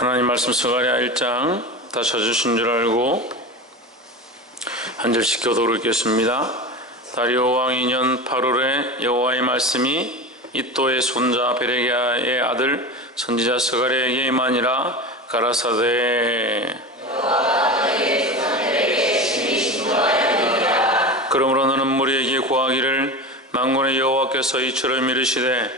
하나님 말씀 스가랴 1장 다 찾으신 줄 알고 한 절씩 교독을 읽겠습니다. 다리오 왕 2년 8월에 여호와의 말씀이 이또의 손자 베레기야의 아들 선지자 스가랴에게 임하니라. 가라사대 그러므로 너는 무리에게 고하기를 만군의 여호와께서 이처럼 이르시되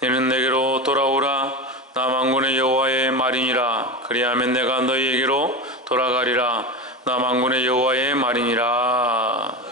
너는 내게로 돌아오라. 나 만군의 여호와의 말이니라. 그리하면 내가 너희에게로 돌아가리라. 나 만군의 여호와의 말이니라.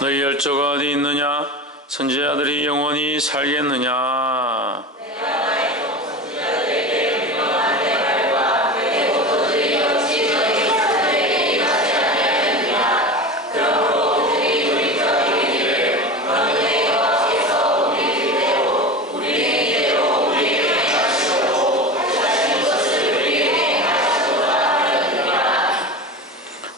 너희 열조가 어디 있느냐? 선지자들이 영원히 살겠느냐?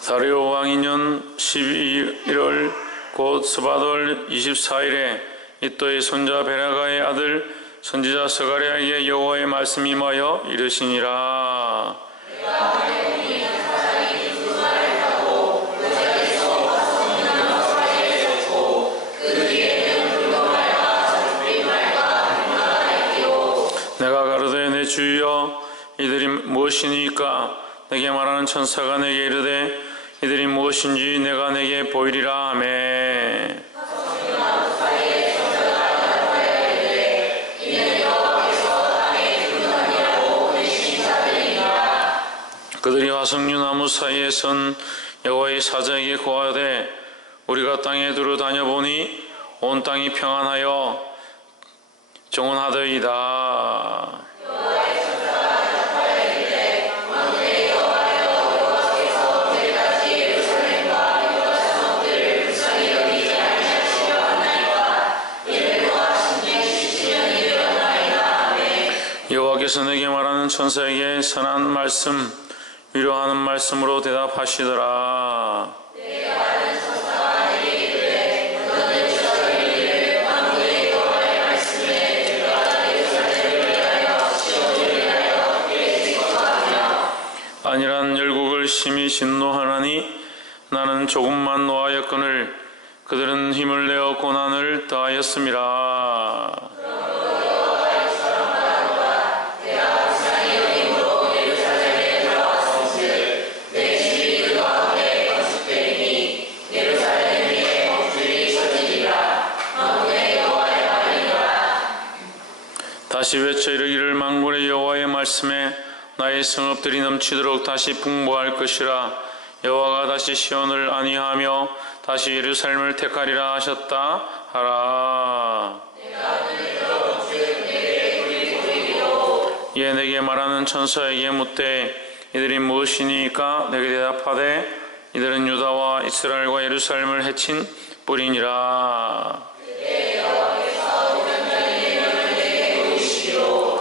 다리오 왕 2년 11월 곧 스바돌 24일에 이또의 손자 베라가의 아들 선지자 스가랴에게 여호와의 말씀이 임하여 이르시니라. 내가 가로되 내 주여 이들이 무엇이니까? 내게 말하는 천사가 내게 이르되 이들이 무엇인지 내가 내게 보이리라 하매 그들이 화석류 나무 사이에 선 여호와의 사자에게 고하되 우리가 땅에 두루 다녀보니 온 땅이 평안하여 정원하더이다. 여호와께서 내게 말하는 천사에게 선한 말씀, 위로하는 말씀으로 대답하시더라. 아니란 열국을 심히 진노하나니 나는 조금만 노하였거늘 그들은 힘을 내어 고난을 더하였음이라. 다시 외쳐 이르기를 만군의 여호와의 말씀에 나의 성읍들이 넘치도록 다시 풍부할 것이라. 여호와가 다시 시온을 안위하며 다시 예루살렘을 택하리라 하셨다 하라. 이에 내게 말하는 천사에게 묻되 이들이 무엇이니까? 내게 대답하되 이들은 유다와 이스라엘과 예루살렘을 해친 뿔이니라.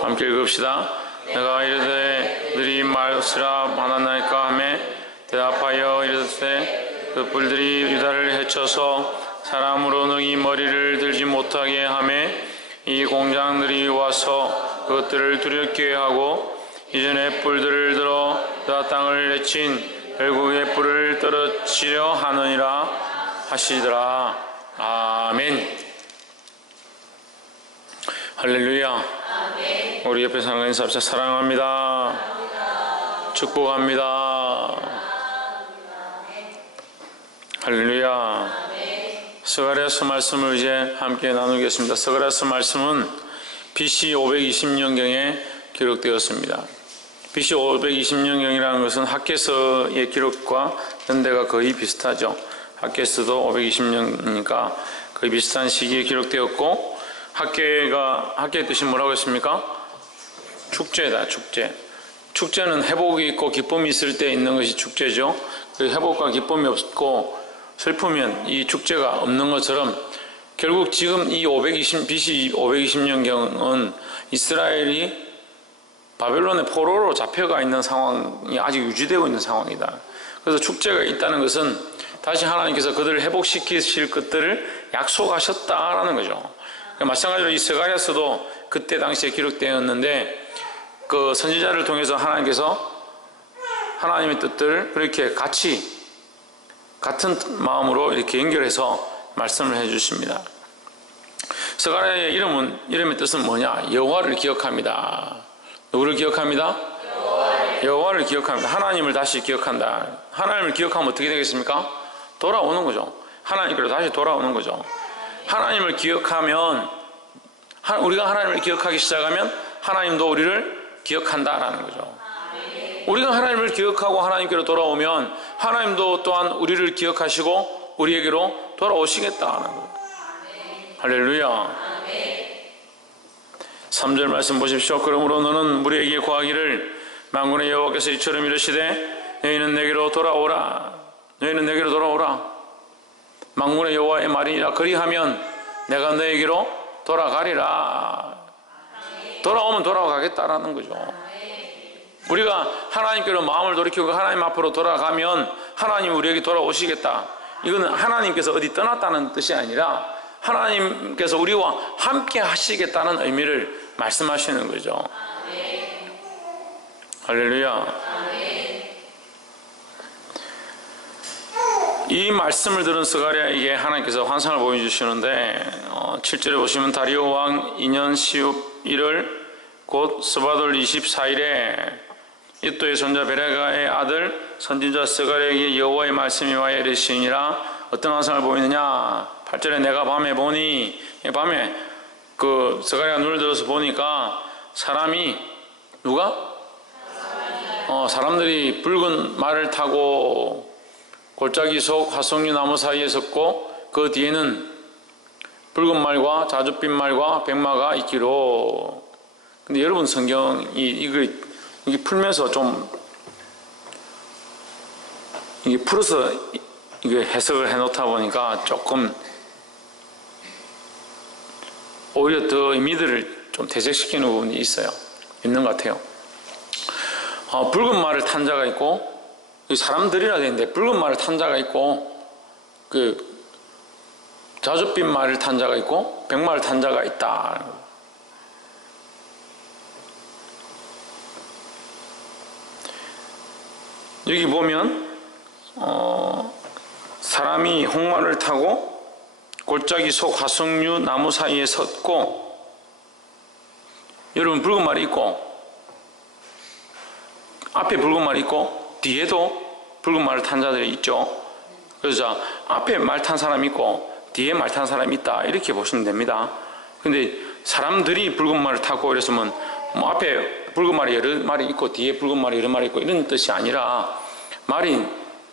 함께 읽읍시다. 내가 이르되 너희 말쓰라 하나나이까 하매 대답하여 이르되 그 뿔들이 유다를 해쳐서 사람으로 너희 머리를 들지 못하게 하매 이 공장들이 와서 그것들을 두렵게 하고 이전에 뿔들을 들어 유다 땅을 해친 열국의 뿔을 떨어지려 하느니라 하시더라. 아멘. 할렐루야. 우리 옆에 사는 인사합시다. 사랑합니다. 축복합니다. 할렐루야. 스가랴서 말씀을 이제 함께 나누겠습니다. 스가랴서 말씀은 BC 520년경에 기록되었습니다. BC 520년경이라는 것은 학개서의 기록과 연대가 거의 비슷하죠. 학개서도 520년이니까 거의 비슷한 시기에 기록되었고, 학개의 뜻이 뭐라고 했습니까? 축제다, 축제. 축제는 회복이 있고 기쁨이 있을 때 있는 것이 축제죠. 그 회복과 기쁨이 없고 슬프면 이 축제가 없는 것처럼 결국 지금 이 BC 520년경은 이스라엘이 바벨론의 포로로 잡혀가 있는 상황이 아직 유지되고 있는 상황이다. 그래서 축제가 있다는 것은 다시 하나님께서 그들을 회복시키실 것들을 약속하셨다라는 거죠. 마찬가지로 이 스가랴서도 그때 당시에 기록되었는데 그 선지자를 통해서 하나님께서 하나님의 뜻들을 그렇게 같은 마음으로 이렇게 연결해서 말씀을 해주십니다. 스가랴의 이름의 뜻은 뭐냐? 여호와를 기억합니다. 누구를 기억합니다? 여호와를 기억합니다. 하나님을 다시 기억한다. 하나님을 기억하면 어떻게 되겠습니까? 돌아오는 거죠. 하나님께로 다시 돌아오는 거죠. 하나님을 기억하면, 우리가 하나님을 기억하기 시작하면 하나님도 우리를 기억한다라는 거죠. 우리가 하나님을 기억하고 하나님께로 돌아오면 하나님도 또한 우리를 기억하시고 우리에게로 돌아오시겠다는 거예요. 할렐루야. 3절 말씀 보십시오. 그러므로 너는 무리에게 고하기를 만군의 여호와께서 이처럼 이르시되 너희는 내게로 돌아오라. 너희는 내게로 돌아오라. 만군의 여호와의 말이니라. 그리하면 내가 너에게로 돌아가리라. 돌아오면 돌아가겠다라는 거죠. 우리가 하나님께로 마음을 돌이키고 하나님 앞으로 돌아가면 하나님이 우리에게 돌아오시겠다. 이거는 하나님께서 어디 떠났다는 뜻이 아니라 하나님께서 우리와 함께 하시겠다는 의미를 말씀하시는 거죠. 할렐루야. 이 말씀을 들은 스가랴에게 하나님께서 환상을 보여주시는데 7절에 보시면 다리오 왕 2년 시웁 1월 곧 스바돌 24일에 이또의 손자 베레가의 아들 선지자 스가랴에게 여호와의 말씀이 와야 이르시니라. 어떤 환상을 보이느냐? 8절에 내가 밤에 보니, 밤에 그 스가랴가 눈을 들어서 보니까 사람이 누가? 사람들이 붉은 말을 타고 골짜기 속 화석류 나무 사이에 섰고 그 뒤에는 붉은 말과 자줏빛 말과 백마가 있기로. 근데 여러분 성경이 이게 풀면서 좀 이게 풀어서 이게 해석을 해놓다 보니까 조금 오히려 더 의미들을 좀 대적시키는 부분이 있는 것 같아요. 붉은 말을 탄 자가 있고, 사람들이라 되는데 붉은 말을 탄 자가 있고, 그 자줏빛 말을 탄 자가 있고, 백마를 탄 자가 있다. 여기 보면 사람이 홍마를 타고 골짜기 속 화석류 나무 사이에 섰고, 여러분 붉은 말이 있고 앞에 붉은 말이 있고 뒤에도 붉은 말을 탄 자들이 있죠. 그래서 앞에 말 탄 사람이 있고 뒤에 말 탄 사람이 있다 이렇게 보시면 됩니다. 근데 사람들이 붉은 말을 타고 이랬으면 뭐 앞에 붉은 말이 여러 마리 있고 뒤에 붉은 말이 여러 마리 있고 이런 뜻이 아니라 말이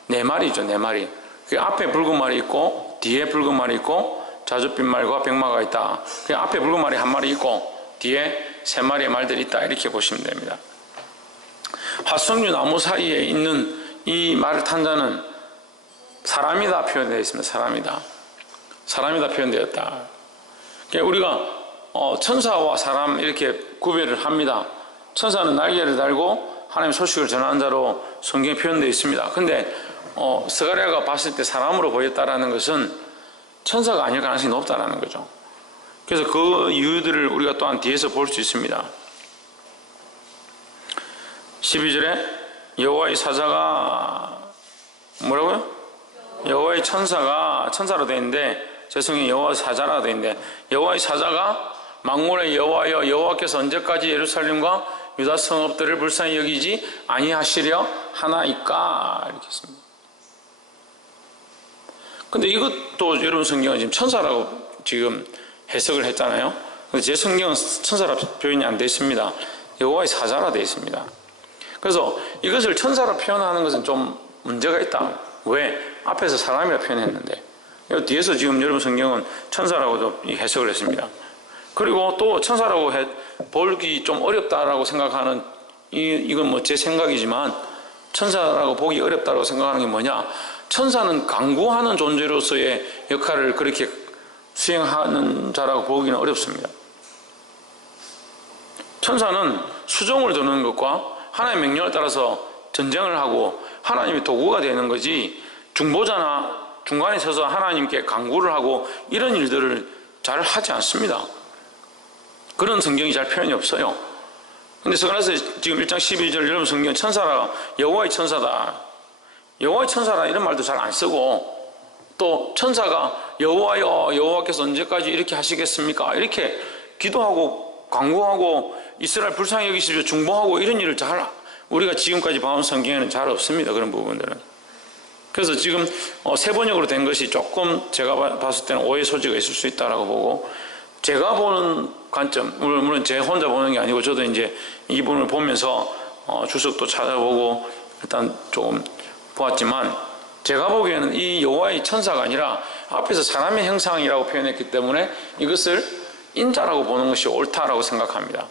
네 마리죠. 네 마리. 그 앞에 붉은 말이 있고 뒤에 붉은 말이 있고 자줏빛 말과 백마가 있다. 그 앞에 붉은 말이 한 마리 있고 뒤에 세 마리의 말들이 있다 이렇게 보시면 됩니다. 화석류 나무 사이에 있는 이 말을 탄 자는 사람이다 표현되어 있습니다. 사람이다 표현되었다. 그러니까 우리가 천사와 사람 이렇게 구별을 합니다. 천사는 날개를 달고 하나님의 소식을 전하는 자로 성경에 표현되어 있습니다. 근데 스가랴가 봤을 때 사람으로 보였다라는 것은 천사가 아닐 가능성이 높다라는 거죠. 그래서 그 이유들을 우리가 또한 뒤에서 볼 수 있습니다. 12절에 여호와의 사자가 뭐라고요? 여호와의 천사로 되어 있는데 제 성경에 여호와의 사자라고 되어 있는데 여호와의 사자가 만군의 여호와여 여호와께서 언제까지 예루살렘과 유다 성읍들을 불쌍히 여기지 아니하시려 하나이까 이렇게 했습니다. 근데 이것도 여러분 성경은 지금 천사라고 지금 해석을 했잖아요. 근데 제 성경은 천사라 표현이 안 되어 있습니다. 여호와의 사자라 되어 있습니다. 그래서 이것을 천사로 표현하는 것은 좀 문제가 있다. 왜? 앞에서 사람이라 표현했는데 뒤에서 지금 여러분 성경은 천사라고도 해석을 했습니다. 그리고 또 천사라고 보기 좀 어렵다라고 생각하는 이건 뭐 제 생각이지만 천사라고 보기 어렵다고 생각하는 게 뭐냐? 천사는 강구하는 존재로서의 역할을 그렇게 수행하는 자라고 보기는 어렵습니다. 천사는 수종을 두는 것과 하나님의 명령을 따라서 전쟁을 하고 하나님의 도구가 되는 거지, 중보자나 중간에 서서 하나님께 간구를 하고 이런 일들을 잘 하지 않습니다. 그런 성경이 잘 표현이 없어요. 근데 스가랴서 지금 1장 12절 여러분 성경 천사라, 여호와의 천사다, 여호와의 천사라 이런 말도 잘 안 쓰고, 또 천사가 여호와여 여호와께서 언제까지 이렇게 하시겠습니까? 이렇게 기도하고 간구하고 이스라엘 불쌍히 여기시고 중보하고 이런 일을 잘 우리가 지금까지 봐온 성경에는 잘 없습니다. 그런 부분들은. 그래서 지금 새 번역으로 된 것이 조금 제가 봤을 때는 오해 소지가 있을 수 있다라고 보고, 제가 보는 관점, 물론 제 혼자 보는 게 아니고 저도 이제 이분을 보면서 주석도 찾아보고 일단 조금 보았지만, 제가 보기에는 이 여호와의 천사가 아니라 앞에서 사람의 형상이라고 표현했기 때문에 이것을 인자라고 보는 것이 옳다라고 생각합니다.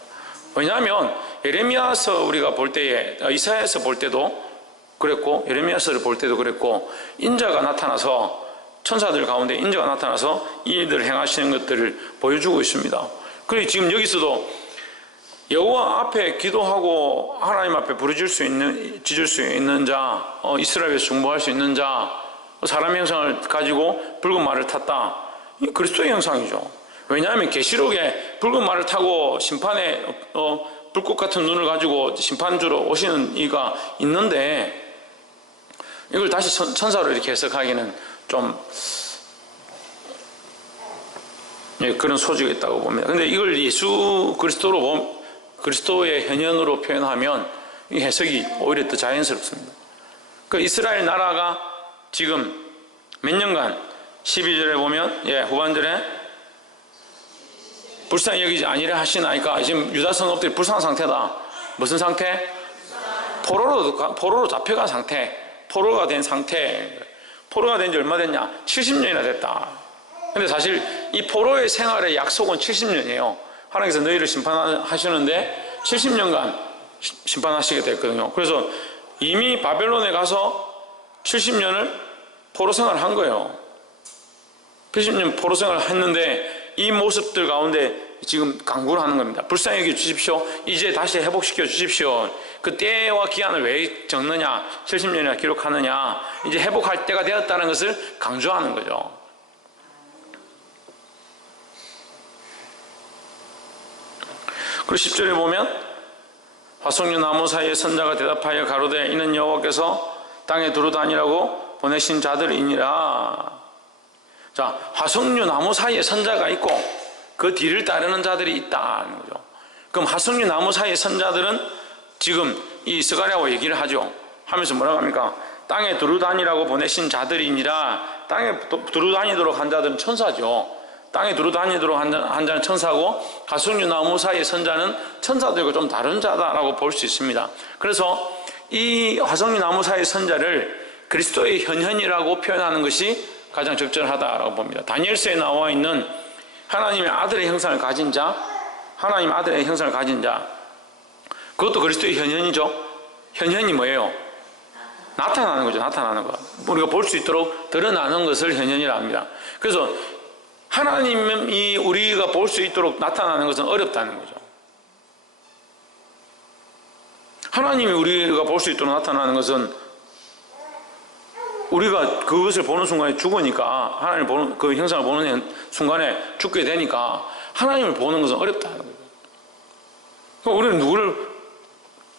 왜냐하면 예레미야서 우리가 볼 때에, 이사야서 볼 때도 그랬고 예레미야서를 볼 때도 그랬고, 인자가 나타나서, 천사들 가운데 인자가 나타나서 이 일들을 행하시는 것들을 보여주고 있습니다. 그리고 지금 여기서도 여호와 앞에 기도하고 하나님 앞에 부르짖을 수 있는, 짖을 수 있는 자, 이스라엘에서 중보할 수 있는 자, 사람의 형상을 가지고 붉은 말을 탔다. 이 그리스도의 형상이죠. 왜냐하면 계시록에 붉은 말을 타고 심판에 불꽃 같은 눈을 가지고 심판주로 오시는 이가 있는데, 이걸 다시 천사로 이렇게 해석하기는 좀 그런 소지가 있다고 봅니다. 근데 이걸 예수 그리스도의 현현으로 표현하면 이 해석이 오히려 더 자연스럽습니다. 그 이스라엘 나라가 지금 몇 년간 12절에 보면 후반절에 불쌍히 여기지 아니라 하시나이까, 지금 유다 성읍들이 불쌍한 상태다. 무슨 상태? 포로로 잡혀간 상태, 포로가 된 상태. 포로가 된 지 얼마 됐냐? 70년이나 됐다. 근데 사실 이 포로의 생활의 약속은 70년이에요. 하나님께서 너희를 심판하시는데 70년간 심판하시게 됐거든요. 그래서 이미 바벨론에 가서 70년을 포로 생활을 한 거예요. 70년 포로 생활을 했는데 이 모습들 가운데 지금 간구를 하는 겁니다. 불쌍히 여겨 주십시오. 이제 다시 회복시켜 주십시오. 그 때와 기한을 왜 적느냐? 70년이나 기록하느냐? 이제 회복할 때가 되었다는 것을 강조하는 거죠. 그리고 10절에 보면 화석류 나무 사이에 선자가 대답하여 가로되 이는 여호와께서 땅에 두루다니라고 보내신 자들이니라. 자, 화석류 나무 사이에 선자가 있고 그 뒤를 따르는 자들이 있다는 거죠. 그럼 화석류 나무 사이의 선자들은 지금 이 스가랴와 얘기를 하죠. 하면서 뭐라고 합니까? 땅에 두루다니라고 보내신 자들이니라. 땅에 두루다니도록 한 자들은 천사죠. 땅에 두루다니도록 한 자는 천사고, 화석류 나무 사이의 선자는 천사들과 좀 다른 자다라고 볼 수 있습니다. 그래서 이 화석류 나무 사이의 선자를 그리스도의 현현이라고 표현하는 것이 가장 적절하다라고 봅니다. 다니엘서에 나와 있는 하나님의 아들의 형상을 가진 자, 하나님의 아들의 형상을 가진 자, 그것도 그리스도의 현현이죠. 현현이 뭐예요? 나타나는 거죠. 나타나는 것. 우리가 볼 수 있도록 드러나는 것을 현현이라 합니다. 그래서 하나님이 우리가 볼 수 있도록 나타나는 것은 어렵다는 거죠. 하나님이 우리가 볼 수 있도록 나타나는 것은 우리가 그것을 보는 순간에 죽으니까, 하나님을 보는, 그 형상을 보는 순간에 죽게 되니까 하나님을 보는 것은 어렵다는 거죠. 그러니까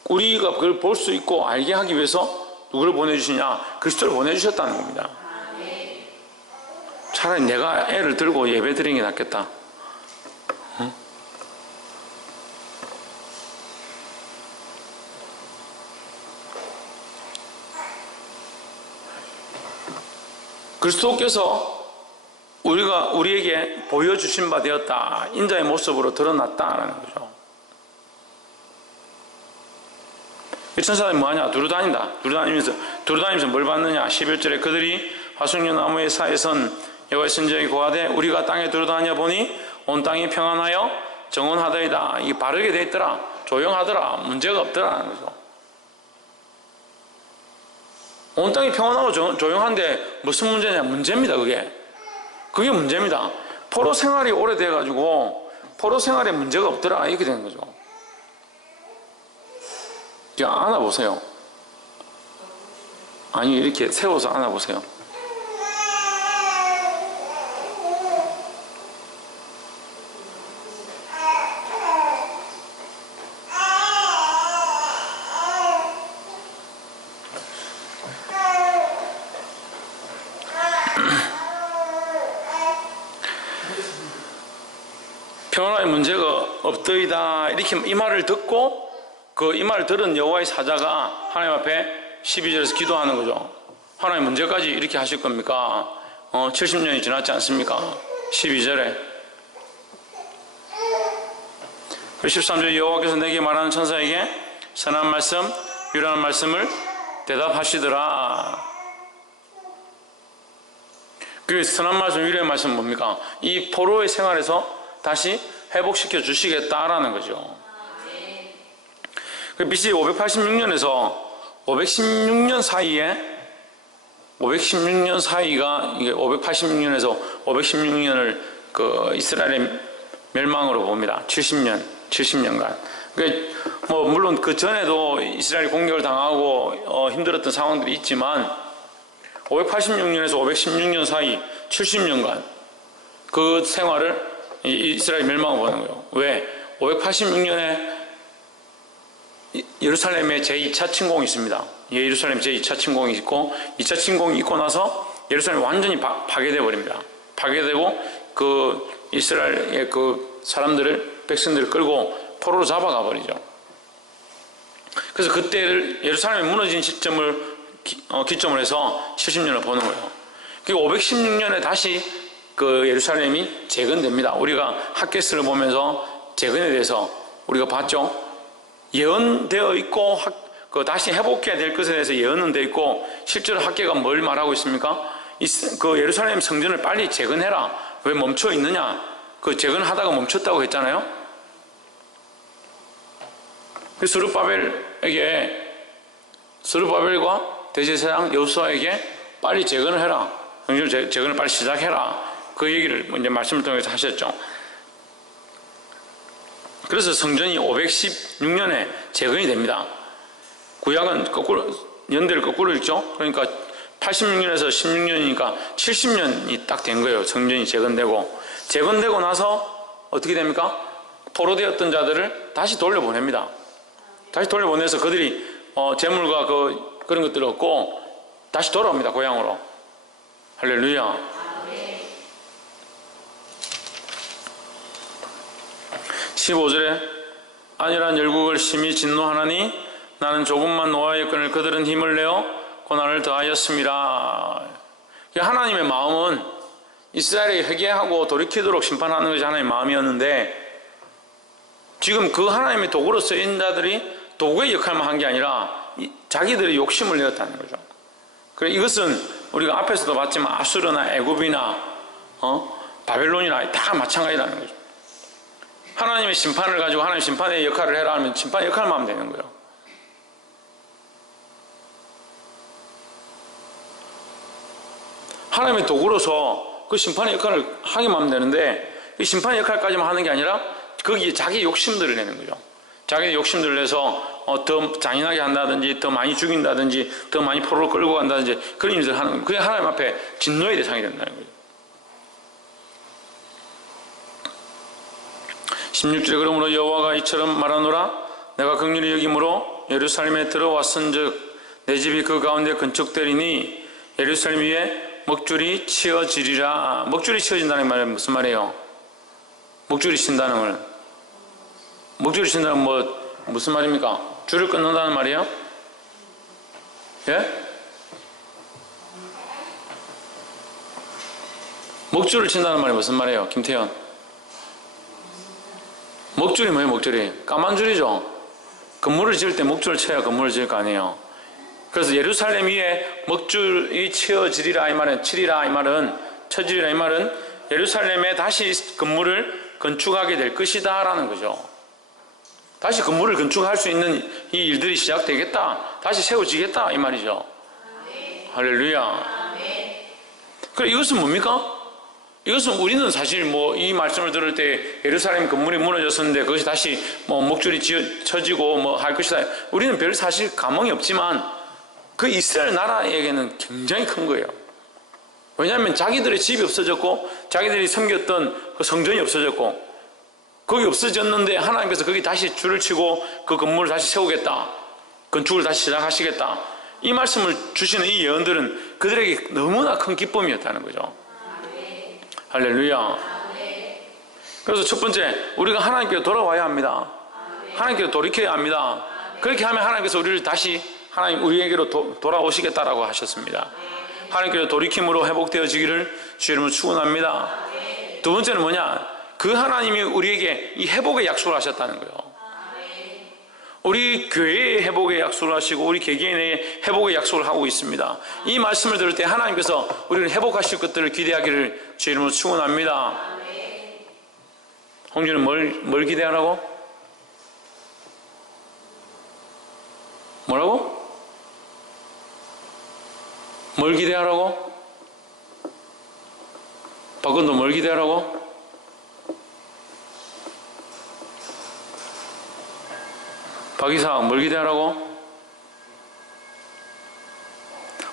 우리가 그걸 볼 수 있고 알게 하기 위해서 누구를 보내주시냐? 그리스도를 보내주셨다는 겁니다. 차라리 내가 애를 들고 예배 드리는 게 낫겠다. 응? 그리스도께서 우리에게 보여주신 바 되었다. 인자의 모습으로 드러났다라는 거죠. 이 천사들이 뭐하냐? 두루다닌다. 두루다니면서 뭘 받느냐? 11절에 그들이 화석류 나무의 사이에 선 여호와의 선지자에게 고하되 우리가 땅에 두루다녀 보니 온 땅이 평안하여 정온하더이다. 이게 바르게 돼 있더라. 조용하더라. 문제가 없더라는 거죠. 온 땅이 평안하고 조용한데 무슨 문제냐? 문제입니다. 그게 문제입니다. 포로 생활이 오래돼가지고 포로 생활에 문제가 없더라 이렇게 되는 거죠. 그냥 안아보세요. 아니 이렇게 세워서 안아보세요. 평안에 문제가 없더이다 이렇게 이 말을 듣고 이 말을 들은 여호와의 사자가 하나님 앞에 12절에서 기도하는 거죠. 하나님 문제까지 이렇게 하실 겁니까? 70년이 지났지 않습니까? 12절에 13절 여호와께서 내게 말하는 천사에게 선한 말씀, 유라한 말씀을 대답하시더라. 그 선한 말씀, 유라한 말씀은 뭡니까? 이 포로의 생활에서 다시 회복시켜 주시겠다라는 거죠. BC 586년에서 516년 사이가 이게 586년에서 516년을 이스라엘의 멸망으로 봅니다. 70년간. 그러니까 물론 그 전에도 이스라엘이 공격을 당하고 힘들었던 상황들이 있지만 586년에서 516년 사이 70년간 그 생활을 이스라엘 멸망을 보는 거예요. 왜? 586년에 예루살렘에 제2차 침공이 있습니다. 예루살렘 제2차 침공이 있고 2차 침공이 있고 나서 예루살렘이 완전히 파괴되어 버립니다. 파괴되고 이스라엘의 백성들을 끌고 포로로 잡아가 버리죠. 그래서 그때를 예루살렘이 무너진 시점을 기점으로 해서 70년을 보는 거예요. 그리고 516년에 다시 예루살렘이 재건됩니다. 우리가 학개서를 보면서 재건에 대해서 우리가 봤죠. 예언되어 있고 다시 회복해야 될 것에 대해서 예언은 되어 있고 실제로 학개가 뭘 말하고 있습니까? 예루살렘 성전을 빨리 재건해라. 왜 멈춰 있느냐? 재건하다가 멈췄다고 했잖아요. 스룹바벨과 대제사장 여호수아에게 빨리 재건을 해라. 성전 재건을 빨리 시작해라. 그 얘기를 이제 말씀을 통해서 하셨죠. 그래서 성전이 516년에 재건이 됩니다. 구약은 연대를 거꾸로 읽죠. 그러니까 86년에서 16년이니까 70년이 딱 된 거예요. 성전이 재건되고 나서 어떻게 됩니까? 포로되었던 자들을 다시 돌려보냅니다. 다시 돌려보내서 그들이 재물과 그런 것들을 얻고 다시 돌아옵니다. 고향으로. 할렐루야. 15절에 안일한 열국을 심히 진노하나니 나는 조금만 노아의 끈을 그들은 힘을 내어 고난을 더하였습니다. 하나님의 마음은 이스라엘이 회개하고 돌이키도록 심판하는 것이 하나님의 마음이었는데 지금 그 하나님의 도구로 쓰인 자들이 도구의 역할만 한 게 아니라 자기들의 욕심을 내었다는 거죠. 그래 이것은 우리가 앞에서도 봤지만 아수르나 애굽이나 바벨론이나 다 마찬가지라는 거죠. 하나님의 심판을 가지고 하나님 심판의 역할을 해라 하면 심판의 역할만 하면 되는 거예요. 하나님의 도구로서 그 심판의 역할을 하기만 하면 되는데 이 심판의 역할까지만 하는 게 아니라 거기에 자기 욕심들을 내는 거죠. 자기 욕심들을 내서 더 잔인하게 한다든지 더 많이 죽인다든지 더 많이 포로를 끌고 간다든지 그런 일들을 하는 거예요. 그게 하나님 앞에 진노의 대상이 된다는 거예요. 16절에 그러므로 여호와가 이처럼 말하노라 내가 긍휼히 여김으로 예루살렘에 들어왔은즉 내 집이 그 가운데 건축되리니 예루살렘 위에 먹줄이 치어지리라. 먹줄이 치어진다는 말은 무슨 말이에요? 먹줄이 친다는 말. 먹줄이 친다는 무슨 말입니까? 줄을 끊는다는 말이에요? 예? 먹줄을 친다는 말이 무슨 말이에요? 김태현. 먹줄이 뭐예요? 먹줄이 까만 줄이죠. 건물을 지을 때 먹줄을 쳐야 건물을 지을 거 아니에요. 그래서 예루살렘 위에 먹줄이 치어지리라 이 말은 치리라 이 말은 쳐지리라 이 말은 예루살렘에 다시 건물을 건축하게 될 것이다 라는 거죠. 다시 건물을 건축할 수 있는 이 일들이 시작되겠다. 다시 세워지겠다 이 말이죠. 할렐루야. 그래 이것은 뭡니까? 이것은 우리는 사실 뭐 이 말씀을 들을 때 예루살렘 건물이 무너졌었는데 그것이 다시 뭐 목줄이 쳐지고 뭐 할 것이다. 우리는 별 사실 감흥이 없지만 그 이스라엘 나라에게는 굉장히 큰 거예요. 왜냐하면 자기들의 집이 없어졌고 자기들이 섬겼던 그 성전이 없어졌고 거기 없어졌는데 하나님께서 거기 다시 줄을 치고 그 건물을 다시 세우겠다. 건축을 다시 시작하시겠다. 이 말씀을 주시는 이 예언들은 그들에게 너무나 큰 기쁨이었다는 거죠. 할렐루야. 그래서 첫 번째, 우리가 하나님께로 돌아와야 합니다. 하나님께로 돌이켜야 합니다. 그렇게 하면 하나님께서 우리를 다시 하나님 우리에게로 돌아오시겠다라고 하셨습니다. 하나님께로 돌이킴으로 회복되어지기를 주 이름으로 축원합니다. 두 번째는 뭐냐? 그 하나님이 우리에게 이 회복의 약속을 하셨다는 거예요. 우리 교회의 회복의 약속을 하시고 우리 개개인의 회복의 약속을 하고 있습니다. 이 말씀을 들을 때 하나님께서 우리를 회복하실 것들을 기대하기를 주 이름으로 축원합니다. 홍준은 뭘 기대하라고? 뭐라고? 뭘 기대하라고? 박건도 뭘 기대하라고? 박이사 뭘 기대하라고?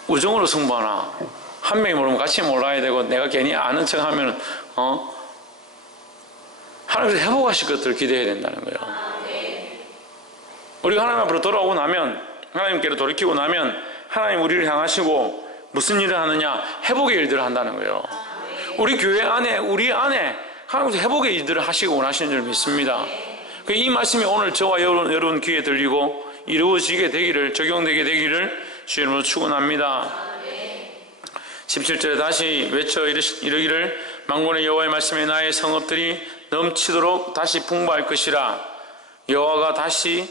우정으로 승부하나? 한 명이 모르면 같이 몰라야 되고 내가 괜히 아는 척 하면은 하나님께서 회복하실 것들을 기대해야 된다는 거예요. 우리가 하나님 앞으로 돌아오고 나면 하나님께로 돌이키고 나면 하나님 우리를 향하시고 무슨 일을 하느냐? 회복의 일들을 한다는 거예요. 우리 교회 안에 우리 안에 하나님께서 회복의 일들을 하시고 원하시는 줄 믿습니다. 이 말씀이 오늘 저와 여러분 귀에 들리고 이루어지게 되기를 적용되게 되기를 주 이름으로 축원합니다. 17절에 다시 외쳐 이르기를 만군의 여호와의 말씀에 나의 성읍들이 넘치도록 다시 풍부할 것이라. 여호와가 다시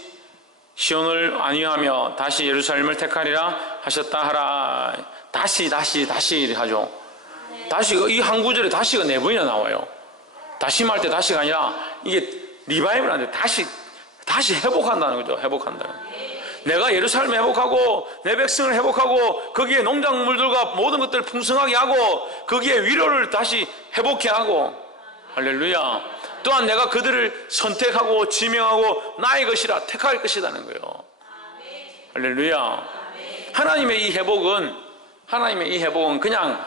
시온을 안위하며 다시 예루살렘을 택하리라 하셨다 하라. 다시 하죠. 다시 이 한 구절에 다시가 4번이나 나와요. 다시 말 때 다시가 아니라 이게 리바이벌한테 다시 회복한다는 거죠. 회복한다는. 내가 예루살렘 회복하고 내 백성을 회복하고 거기에 농작물들과 모든 것들을 풍성하게 하고 거기에 위로를 다시 회복해 하고 할렐루야. 또한 내가 그들을 선택하고 지명하고 나의 것이라 택할 것이라는 거예요. 할렐루야. 하나님의 이 회복은 그냥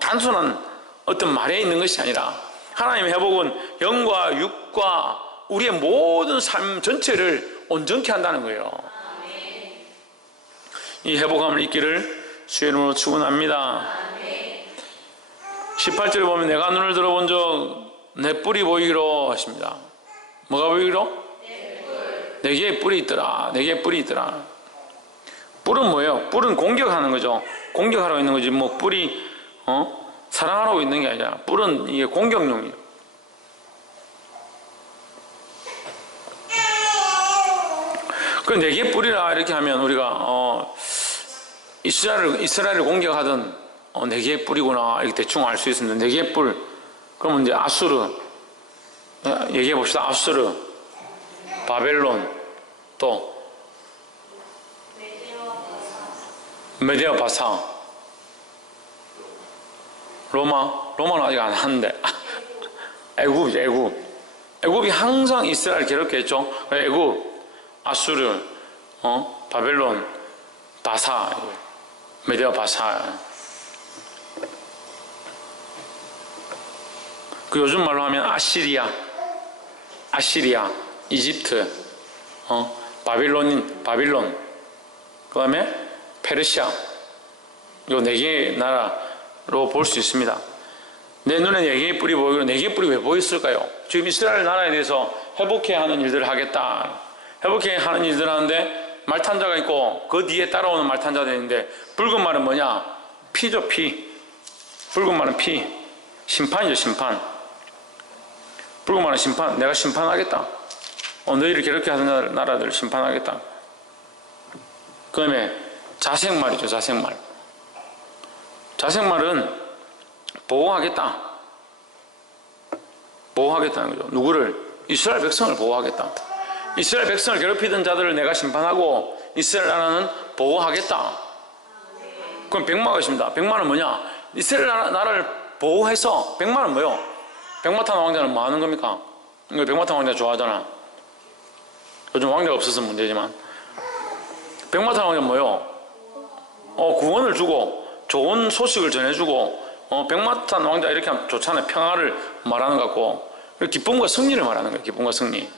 단순한 어떤 말에 있는 것이 아니라 하나님의 회복은 영과 육과 우리의 모든 삶 전체를 온전케 한다는 거예요. 이 회복함을 잊기를 주의 이름으로 축원합니다. 18절에 보면 내가 눈을 들어본 적 내 뿔이 보이기로 하십니다. 뭐가 보이기로? 내게 뿔이 있더라. 내게 뿔이 있더라. 뿔은 뭐예요? 뿔은 공격하는 거죠. 공격하러 있는 거지. 뭐 뿔이 사랑하라고 있는 게 아니라 뿔은 이게 공격용이에요. 그 내게 뿔이라 이렇게 하면 우리가 이스라엘을 공격하던 내게 뿔이구나 이렇게 대충 알 수 있습니다. 내게 뿔. 그러면 이제 아수르 얘기해 봅시다. 아수르, 바벨론, 또 메데아 바사, 로마는 아직 안 하는데 애굽이죠. 애굽이 항상 이스라엘 괴롭게 했죠. 애굽, 아수르, 바벨론, 바사, 메데아 바사. 그 요즘 말로 하면 아시리아, 이집트, 바빌론, 그 다음에 페르시아, 요 4개의 나라로 볼 수 있습니다. 내 눈에 4개의 뿔이 보이고 4개의 뿔이 왜 보였을까요? 지금 이스라엘 나라에 대해서 회복해 하는 일들을 하겠다. 회복해 하는 일들을 하는데 말탄자가 있고 그 뒤에 따라오는 말탄자들이 있는데 붉은 말은 뭐냐? 피죠, 피. 붉은 말은 피. 심판이죠, 심판. 붉은 말은 심판. 내가 심판하겠다. 너희를 괴롭게 하는 나라들을 심판하겠다. 그 다음에 자색말이죠, 자색말. 자색말은 보호하겠다. 보호하겠다는 거죠. 누구를? 이스라엘 백성을 보호하겠다. 이스라엘 백성을 괴롭히던 자들을 내가 심판하고 이스라엘 나라는 보호하겠다. 그럼 백마가 있습니다. 백마는 뭐냐? 이스라엘 나라를 보호해서 백마는 뭐요? 백마탄 왕자는 뭐 하는 겁니까? 이거 백마탄 왕자 좋아하잖아. 요즘 왕자가 없어서 문제지만 백마탄 왕자는 뭐요? 구원을 주고 좋은 소식을 전해주고 백마탄 왕자 이렇게 하면 좋잖아요. 평화를 말하는 것 같고 기쁨과 승리를 말하는 거예요. 기쁨과 승리.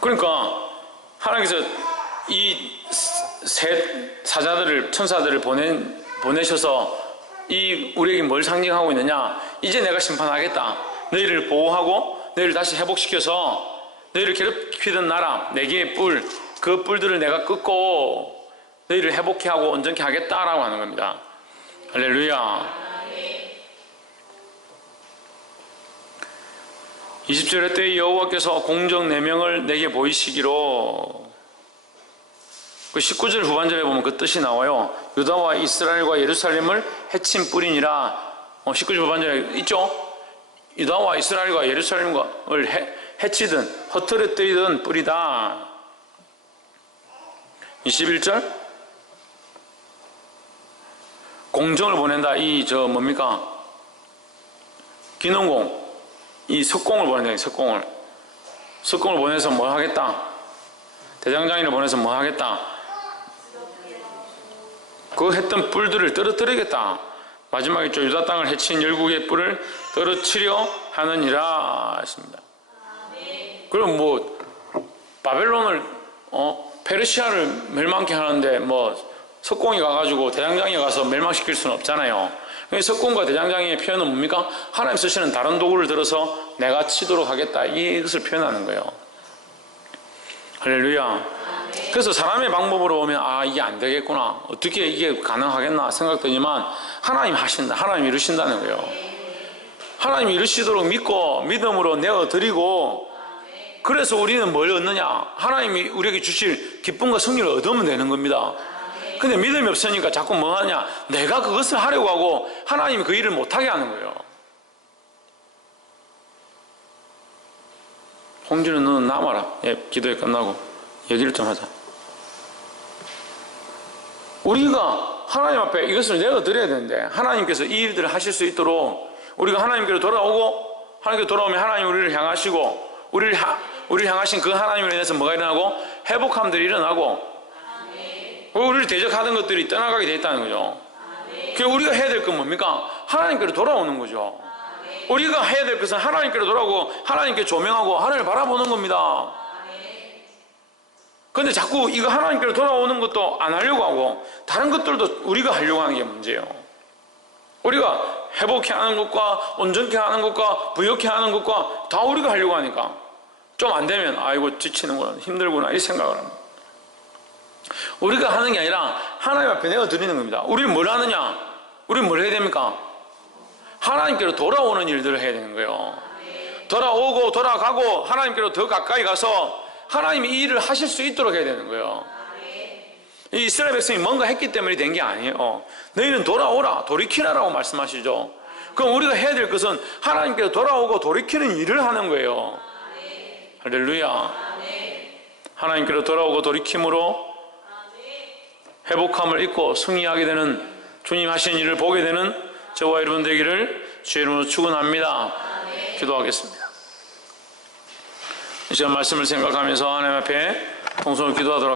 그러니까 하나님께서 이 셋 사자들을 천사들을 보내셔서 우리에게 뭘 상징하고 있느냐? 이제 내가 심판하겠다. 너희를 보호하고 너희를 다시 회복시켜서 너희를 괴롭히던 나라 네 개의 뿔, 그 뿔들을 내가 끊고 너희를 회복케 하고 온전케 하겠다라고 하는 겁니다. 할렐루야. 20절에 때에 여호와께서 공적 4명을 내게 보이시기로. 그 19절 후반절에 보면 그 뜻이 나와요. 유다와 이스라엘과 예루살렘을 해친 뿔이니라. 19절 후반절에 있죠? 유다와 이스라엘과 예루살렘을 해치든 허트러뜨리던 뿔이다. 21절 공정을 보낸다. 뭡니까? 기능공, 이 석공을 보낸다. 석공을 보내서 뭐 하겠다? 대장장이를 보내서 뭐 하겠다? 그 했던 뿔들을 떨어뜨리겠다. 마지막에 있죠. 유다 땅을 해친 열국의 뿔을 떨어뜨려 하느니라 했습니다. 그럼 뭐 바벨론을 페르시아를 멸망케 하는데 뭐 석공이 가가지고 대장장이 가서 멸망시킬 수는 없잖아요. 석공과 대장장이의 표현은 뭡니까? 하나님 쓰시는 다른 도구를 들어서 내가 치도록 하겠다. 이것을 표현하는 거예요. 할렐루야. 그래서 사람의 방법으로 보면 이게 안 되겠구나. 어떻게 이게 가능하겠나 생각되지만 하나님 하신다. 하나님 이루신다는 거예요. 하나님 이루시도록 믿고 믿음으로 내어드리고 그래서 우리는 뭘 얻느냐? 하나님이 우리에게 주실 기쁨과 승리를 얻으면 되는 겁니다. 근데 믿음이 없으니까 자꾸 뭐 하냐? 내가 그것을 하려고 하고 하나님이 그 일을 못하게 하는 거예요. 홍준은 너는 남아라. 기도회 끝나고 얘기를 좀 하자. 우리가 하나님 앞에 이것을 내어드려야 되는데 하나님께서 이 일들을 하실 수 있도록 우리가 하나님께로 돌아오고 하나님께로 돌아오면 하나님 우리를 향하시고 우리를 향하신 그 하나님을 인해서 뭐가 일어나고 회복함들이 일어나고 우리를 대적하던 것들이 떠나가게 돼 있다는 거죠. 그래서 우리가 해야 될 건 뭡니까? 하나님께로 돌아오는 거죠. 우리가 해야 될 것은 하나님께로 돌아오고 하나님께 조명하고 하나님을 바라보는 겁니다. 그런데 자꾸 이거 하나님께로 돌아오는 것도 안 하려고 하고 다른 것들도 우리가 하려고 하는 게 문제예요. 우리가 회복해 하는 것과 온전케 하는 것과 부욕해 하는 것과 다 우리가 하려고 하니까 좀 안 되면 아이고 지치는구나 힘들구나 이 생각을 합니다. 우리가 하는 게 아니라 하나님 앞에 내어드리는 겁니다. 우리는 뭘 하느냐? 우리는 뭘 해야 됩니까? 하나님께로 돌아오는 일들을 해야 되는 거예요. 돌아오고 돌아가고 하나님께로 더 가까이 가서 하나님이 이 일을 하실 수 있도록 해야 되는 거예요. 이 이스라엘 백성이 뭔가 했기 때문에 된 게 아니에요. 너희는 돌아오라 돌이키라라고 말씀하시죠. 그럼 우리가 해야 될 것은 하나님께로 돌아오고 돌이키는 일을 하는 거예요. 할렐루야. 하나님께로 돌아오고 돌이킴으로 회복함을 잊고 승리하게 되는 주님 하신 일을 보게 되는 저와 여러분 되기를 주의 이름으로 축원합니다. 기도하겠습니다. 이 시간 말씀을 생각하면서 하나님 앞에 통성을 기도하도록